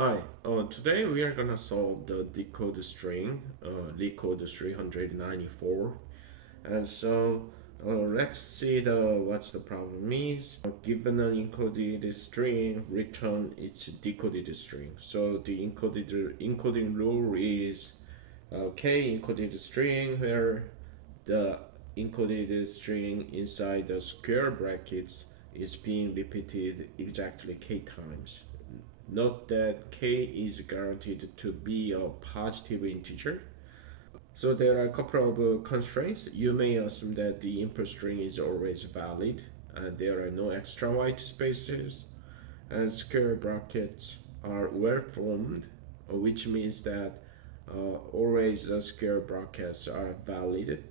Hi, today we are gonna solve the decode string, Leetcode 394. And let's see what's the problem is. Given an encoded string, return its decoded string. So the encoding rule is k encoded string, where the encoded string inside the square brackets is being repeated exactly k times. Note that k is guaranteed to be a positive integer. So there are a couple of constraints. You may assume that the input string is always valid, and there are no extra white spaces, and square brackets are well formed, which means that always the square brackets are valid.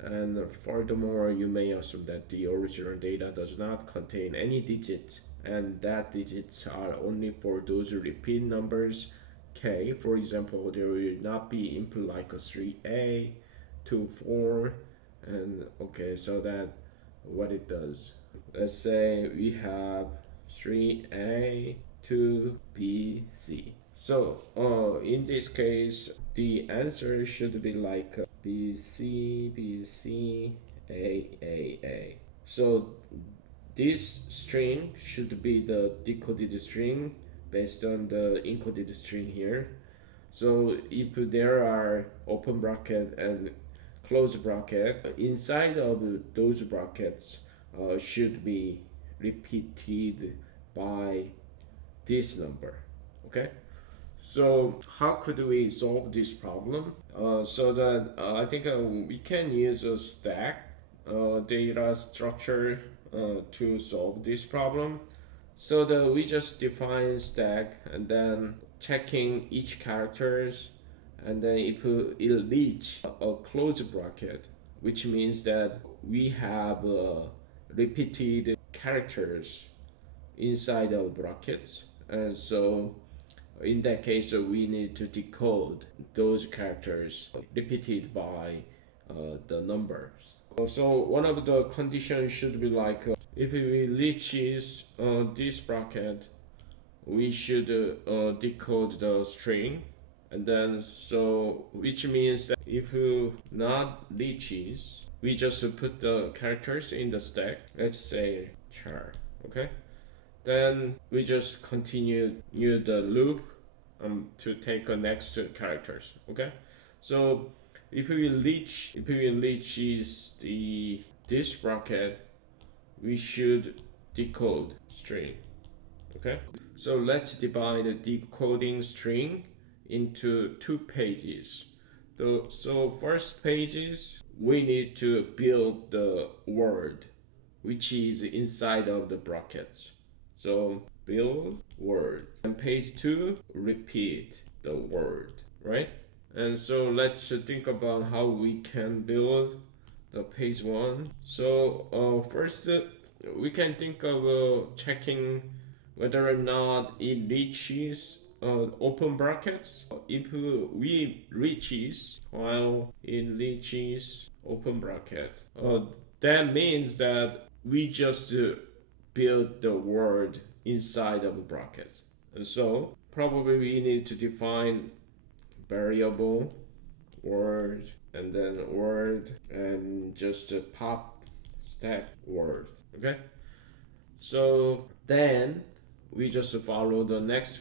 And furthermore, you may assume that the original data does not contain any digits, and that digits are only for those repeat numbers k. For example, there will not be input like a 3a, 2, 4, and okay, so that what it does. Let's say we have 3a, 2b, c. So in this case, the answer should be like B, C, B, C, A. So this string should be the decoded string based on the encoded string here. So if there are open bracket and close bracket, inside of those brackets should be repeated by this number. Okay. So how could we solve this problem? So that I think we can use a stack data structure to solve this problem. So that we just define stack and then checking each characters, and then if it reach a close bracket, which means that we have repeated characters inside of brackets, and so in that case, we need to decode those characters repeated by the numbers. So one of the conditions should be like if we reaches this bracket, we should decode the string, and then so which means that if not reaches, we just put the characters in the stack. Let's say char, okay. Then we just continue the loop to take the next characters. Okay, so if we reach is this bracket, we should decode string. Okay, so let's divide the decoding string into two pages. So first pages, we need to build the word which is inside of the brackets. So build word. And page 2, repeat the word, right? And so let's think about how we can build the page 1. So first, we can think of checking whether or not it reaches open brackets. If we reaches while it reaches open bracket, that means that we just build the word inside of brackets. And so probably we need to define variable word and then word and just pop stack word. Okay, so then we just follow the next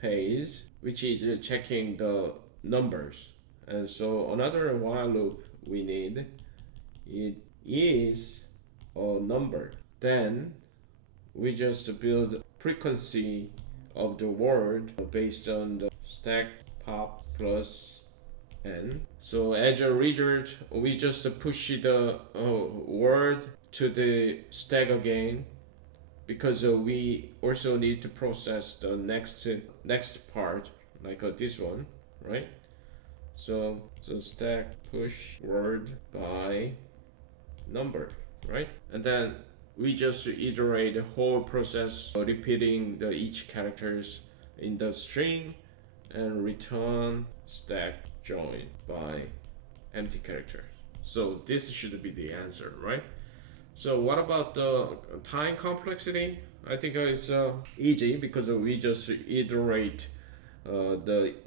page, which is checking the numbers. And so another while loop we need, it is a number. Then we just build frequency of the word based on the stack pop plus n. So as a result, we just push the word to the stack again, because we also need to process the next part, like this one, right? So stack push word by number, right? And then we just iterate the whole process, repeating each characters in the string and return stack join by empty character. So this should be the answer, right? So what about the time complexity? I think it's easy because we just iterate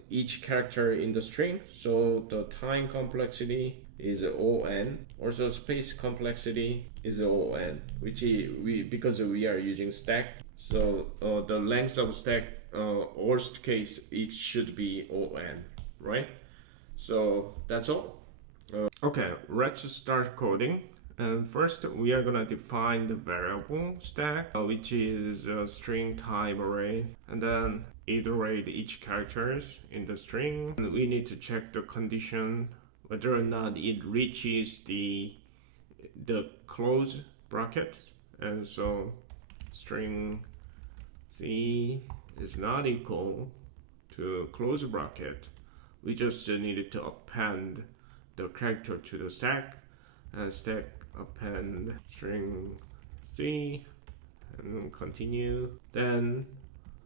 each character in the string. So the time complexity is on. Also space complexity is on, which we because we are using stack. So the length of stack, worst case, it should be on, right? So that's all. Okay, let's start coding. And first, we are gonna define the variable stack, which is a string type array, and then iterate each characters in the string. And we need to check the condition whether or not it reaches the close bracket. And so, string c is not equal to close bracket. We just needed to append the character to the stack, and stack append string c, and continue. Then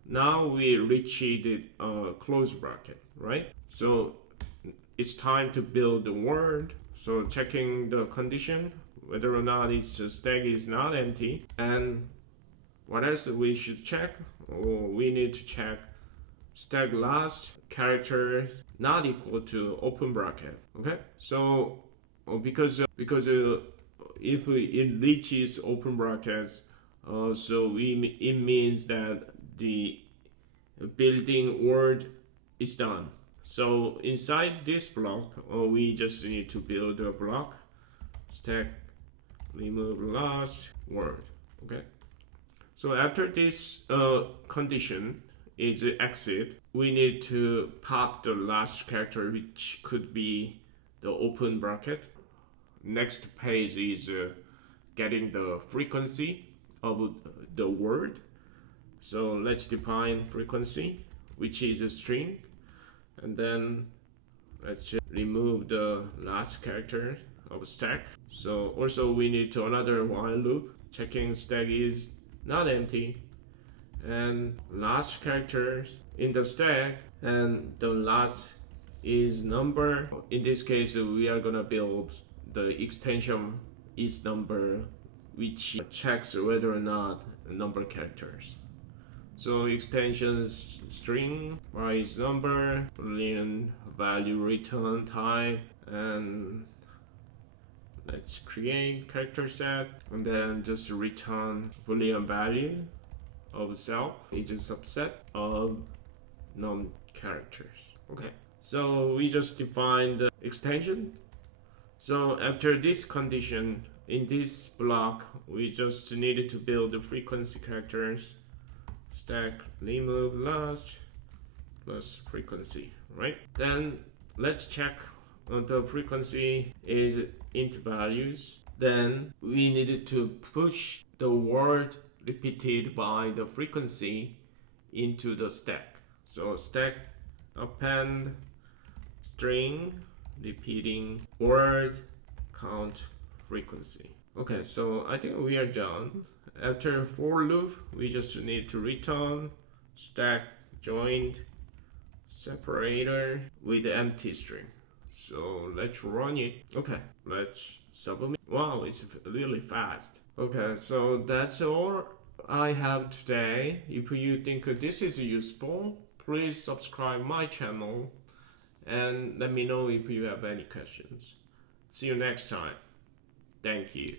now we reach the close bracket, right? So it's time to build the word. So checking the condition whether or not its stack is not empty. And what else we should check? Oh, we need to check stack last character not equal to open bracket. Okay, so because if it reaches open brackets, so it means that the building word is done. So inside this block, we just need to build a block stack remove last word. Okay, so after this condition is exit, we need to pop the last character, which could be the open bracket. Next page is getting the frequency of the word. So let's define frequency, which is a string, and then let's remove the last character of stack. So also we need to another while loop, checking stack is not empty, and last character in the stack, and the last is number. In this case, we are gonna build the extension is number, which checks whether or not number characters. So extension string is number, boolean value return type, and let's create character set, and then just return boolean value of self is a subset of num characters. Okay, so we just defined the extension. So after this condition, in this block, we just needed to build the frequency characters, stack remove last plus frequency, right? Then let's check the frequency is int values. Then we needed to push the word repeated by the frequency into the stack. So stack append string repeating word count frequency. Okay, so I think we are done. After for loop, we just need to return stack joined separator with the empty string. So let's run it. Okay, let's submit. Wow, it's really fast. Okay, so that's all I have today. If you think this is useful, please subscribe my channel and let me know if you have any questions. See you next time. Thank you.